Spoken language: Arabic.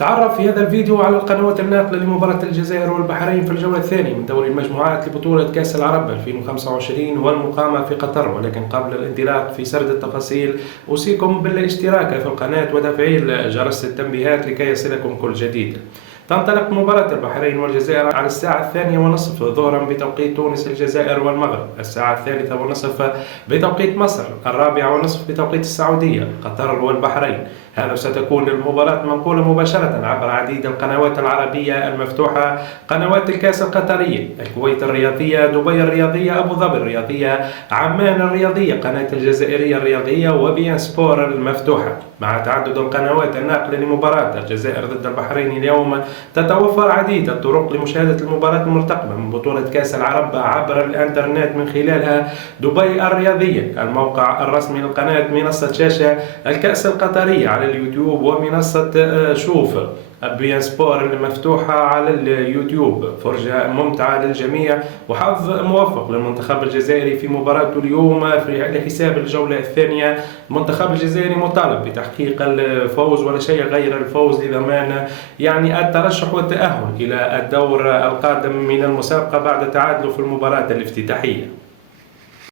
تعرف في هذا الفيديو على القنوات الناقلة لمباراة الجزائر والبحرين في الجولة الثانية من دوري المجموعات لبطولة كأس العرب 2025 والمقامة في قطر. ولكن قبل الانطلاق في سرد التفاصيل أوصيكم بالاشتراك في القناة وتفعيل جرس التنبيهات لكي يصلكم كل جديد. تنطلق مباراة البحرين والجزائر على الساعة 2:30 ظهرا بتوقيت تونس، الجزائر والمغرب، الساعة 3:30 بتوقيت مصر، 4:30 بتوقيت السعودية، قطر والبحرين. هذا ستكون المباراة منقولة مباشرة عبر عديد القنوات العربية المفتوحة: قنوات الكأس القطرية، الكويت الرياضية، دبي الرياضية، أبو ظبي الرياضية، عمان الرياضية، قناة الجزائرية الرياضية، وبي إن سبور المفتوحة. مع تعدد القنوات الناقلة لمباراة الجزائر ضد البحرين اليوم، تتوفر عديد الطرق لمشاهدة المباراة المرتقبة من بطولة كأس العرب عبر الإنترنت، من خلالها دبي الرياضية، الموقع الرسمي للقناة، منصة شاشة الكأس القطرية على اليوتيوب، ومنصة شوف بي إن سبور المفتوحة على اليوتيوب. فرجة ممتعة للجميع وحظ موفق للمنتخب الجزائري في مباراته اليوم لحساب الجولة الثانية. المنتخب الجزائري مطالب بتحقيق الفوز ولا شيء غير الفوز لضمان الترشح والتأهل إلى الدور القادم من المسابقة بعد تعادله في المباراة الافتتاحية.